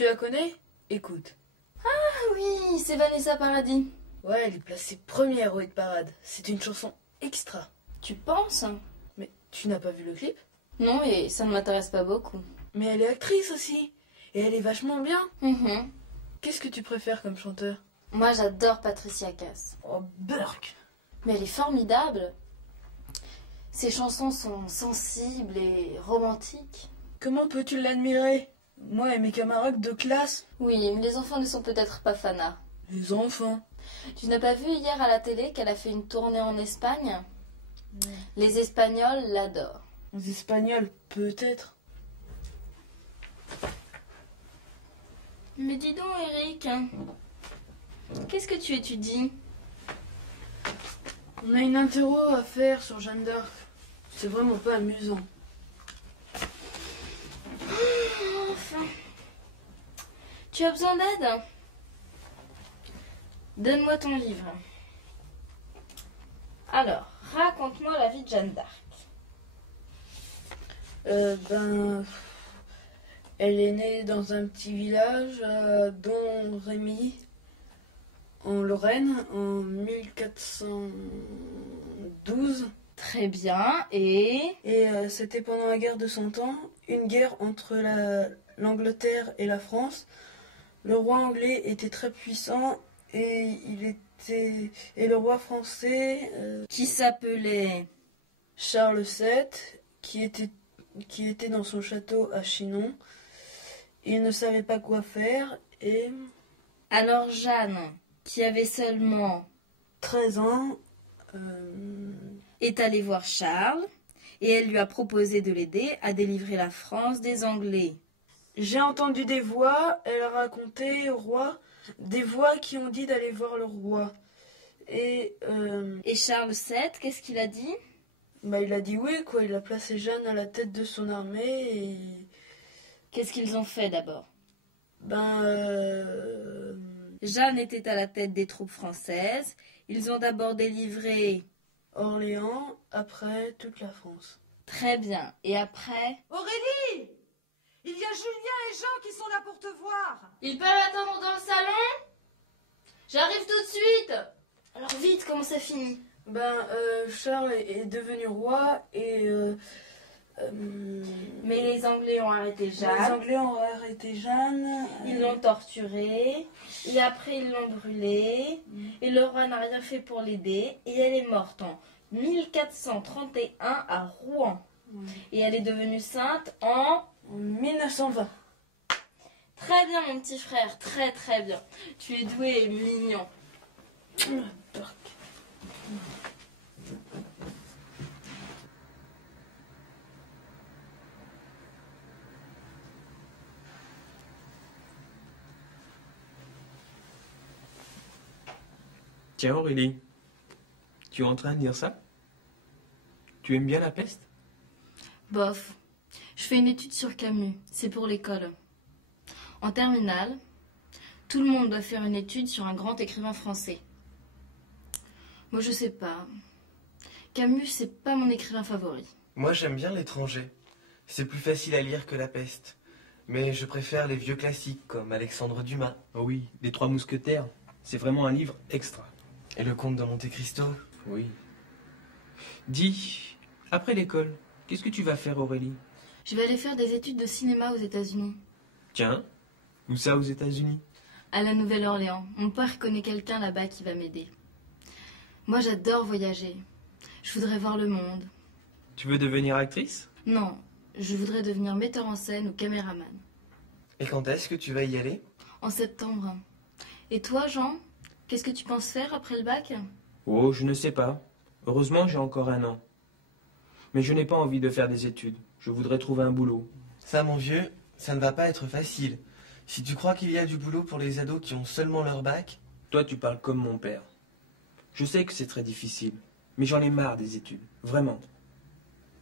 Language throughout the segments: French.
Tu la connais? Écoute. Ah oui, c'est Vanessa Paradis. Ouais, elle est placée première au hit parade. C'est une chanson extra. Tu penses? Mais tu n'as pas vu le clip? Non, et ça ne m'intéresse pas beaucoup. Mais elle est actrice aussi. Et elle est vachement bien. Qu'est-ce que tu préfères comme chanteur? Moi, j'adore Patricia Cass. Oh, Burk. Mais elle est formidable. Ses chansons sont sensibles et romantiques. Comment peux-tu l'admirer? Moi et mes camarades de classe. Oui, mais les enfants ne sont peut-être pas fanas. Les enfants. Tu n'as pas vu hier à la télé qu'elle a fait une tournée en Espagne? Les Espagnols l'adorent. Les Espagnols, peut-être. Mais dis donc, Eric, qu'est-ce que tu étudies? On a une interro à faire sur Jeanne d'Arc. C'est vraiment pas amusant. Enfin. Tu as besoin d'aide? Donne-moi ton livre. Alors, raconte-moi la vie de Jeanne d'Arc. Elle est née dans un petit village, dont Rémy, en Lorraine, en 1412. Très bien, et c'était pendant la guerre de 100 ans, une guerre entre l'Angleterre et la France. Le roi anglais était très puissant et le roi français, qui s'appelait Charles VII, qui était dans son château à Chinon. Il ne savait pas quoi faire et... Alors Jeanne, qui avait seulement 13 ans, est allée voir Charles et elle lui a proposé de l'aider à délivrer la France des Anglais. J'ai entendu des voix, elle a raconté au roi, des voix qui ont dit d'aller voir le roi. Et Charles VII, qu'est-ce qu'il a dit? Il a dit oui, quoi. Il a placé Jeanne à la tête de son armée et... Qu'est-ce qu'ils ont fait d'abord? Jeanne était à la tête des troupes françaises. Ils ont d'abord délivré Orléans, après toute la France. Très bien. Et après? Aurélie! Il y a Julien et Jean qui sont là pour te voir. Ils peuvent attendre dans le salon? J'arrive tout de suite. Alors vite, comment ça finit? Charles est devenu roi et... Mais les Anglais ont arrêté Jeanne. Les Anglais ont arrêté Jeanne. Ils l'ont torturée. Et après, ils l'ont brûlée. Et le roi n'a rien fait pour l'aider. Et elle est morte en 1431 à Rouen. Et elle est devenue sainte en 1920. Très bien, mon petit frère. Très, très bien. Tu es doué et mignon. Tiens Aurélie, tu es en train de dire ça? Tu aimes bien la peste? Bof. Je fais une étude sur Camus. C'est pour l'école. En terminale, tout le monde doit faire une étude sur un grand écrivain français. Moi, je sais pas. Camus, c'est pas mon écrivain favori. Moi, j'aime bien l'étranger. C'est plus facile à lire que la peste. Mais je préfère les vieux classiques comme Alexandre Dumas. Oh oui, Les Trois Mousquetaires. C'est vraiment un livre extra. Et le comte de Monte-Cristo. Oui. Dis, après l'école, qu'est-ce que tu vas faire Aurélie? Je vais aller faire des études de cinéma aux États-Unis. Tiens, où ça aux États-Unis? À la Nouvelle-Orléans. Mon père connaît quelqu'un là-bas qui va m'aider. Moi, j'adore voyager. Je voudrais voir le monde. Tu veux devenir actrice? Non, je voudrais devenir metteur en scène ou caméraman. Et quand est-ce que tu vas y aller? En septembre. Et toi, Jean? Qu'est-ce que tu penses faire après le bac? Oh, je ne sais pas. Heureusement, j'ai encore 1 an. Mais je n'ai pas envie de faire des études. Je voudrais trouver un boulot. Ça, mon vieux, ça ne va pas être facile. Si tu crois qu'il y a du boulot pour les ados qui ont seulement leur bac... Toi, tu parles comme mon père. Je sais que c'est très difficile, mais j'en ai marre des études. Vraiment.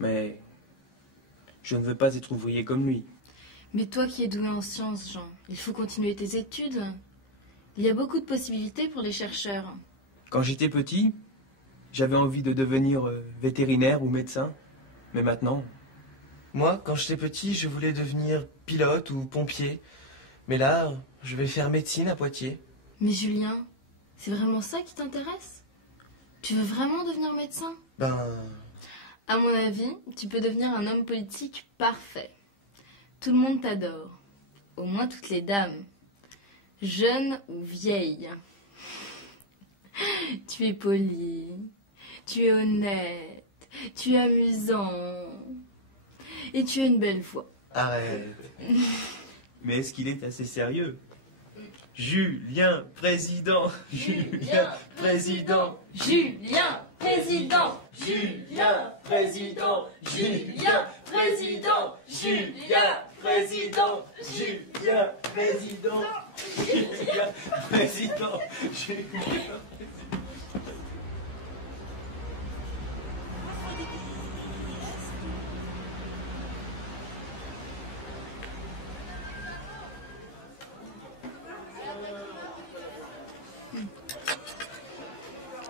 Mais je ne veux pas être ouvrier comme lui. Mais toi qui es doué en sciences, Jean, il faut continuer tes études. Il y a beaucoup de possibilités pour les chercheurs. Quand j'étais petit, j'avais envie de devenir vétérinaire ou médecin. Mais maintenant... Moi, quand j'étais petit, je voulais devenir pilote ou pompier. Mais là, je vais faire médecine à Poitiers. Mais Julien, c'est vraiment ça qui t'intéresse? Tu veux vraiment devenir médecin? Ben, À mon avis, tu peux devenir un homme politique parfait. Tout le monde t'adore. Au moins toutes les dames. Jeunes ou vieilles. Tu es poli. Tu es honnête. Tu es amusant. Et tu as une belle voix. arrête. Mais est-ce qu'il est assez sérieux? Julien, président. Julien, président. Julien, président. Julien, président. Julien, président. Julien, président. Julien, président. Julien, président. Julien.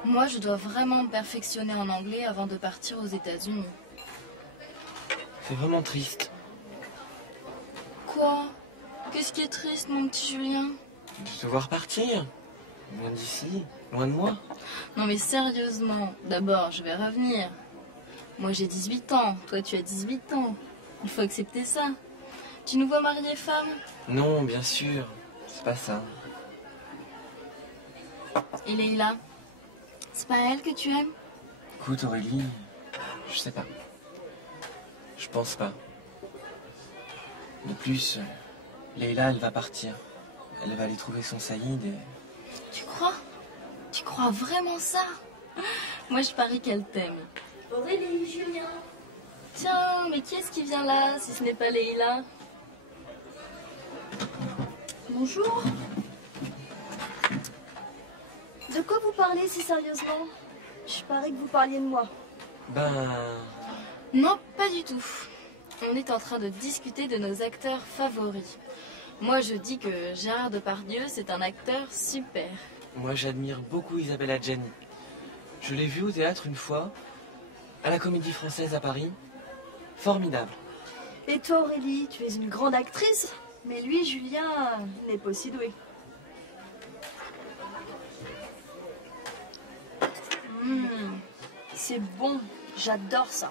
Moi, je dois vraiment me perfectionner en anglais avant de partir aux États-Unis. C'est vraiment triste. Quoi? Qu'est-ce qui est triste, mon petit Julien? De te voir partir. Loin d'ici, loin de moi. Non mais sérieusement, d'abord, je vais revenir. Moi, j'ai 18 ans. Toi, tu as 18 ans. Il faut accepter ça. Tu nous vois mariés femmes? Non, bien sûr. C'est pas ça. Et Leïla? C'est pas elle que tu aimes? Écoute, Aurélie, je sais pas. Je pense pas. De plus, Leïla, elle va partir. Elle va aller trouver son Saïd et... Tu crois? Tu crois vraiment ça? Moi, je parie qu'elle t'aime. Aurélie, Julien. Tiens, mais qui est-ce qui vient là, si ce n'est pas Leïla? Bonjour. De quoi vous parlez si sérieusement? Je parie que vous parliez de moi. Ben... Non, pas du tout. On est en train de discuter de nos acteurs favoris. Moi, je dis que Gérard Depardieu, c'est un acteur super. Moi, j'admire beaucoup Isabelle Adjani. Je l'ai vue au théâtre une fois, à la Comédie Française à Paris. Formidable. Et toi, Aurélie, tu es une grande actrice. Mais lui, Julien, n'est pas aussi doué. C'est bon, j'adore ça.